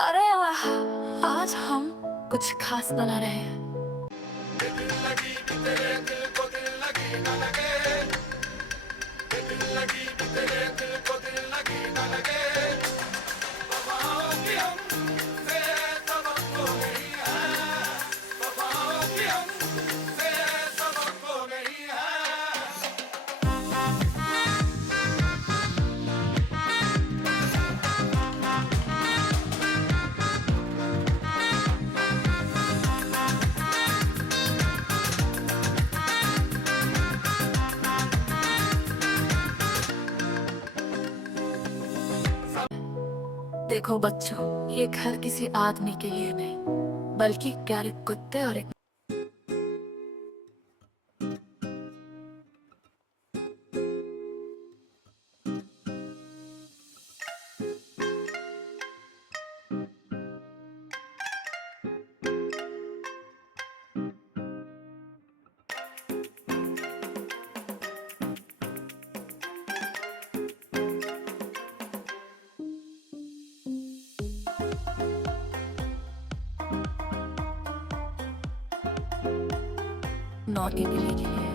अरे वाह, आज हम कुछ खास बना रहे हैं। दिल लगी भी तेरे दिल को दिल लगी न लगे, दिल लगी भी तेरे दिल को दिल लगी न लगे। वफाओं की हमसे तवक्को नहीं है, वफाओं की हमसे तवक्को नहीं है। देखो बच्चों, ये घर किसी आदमी के लिए नहीं, बल्कि प्यारे कुत्ते और एक नौटी बिल्ली के लिए।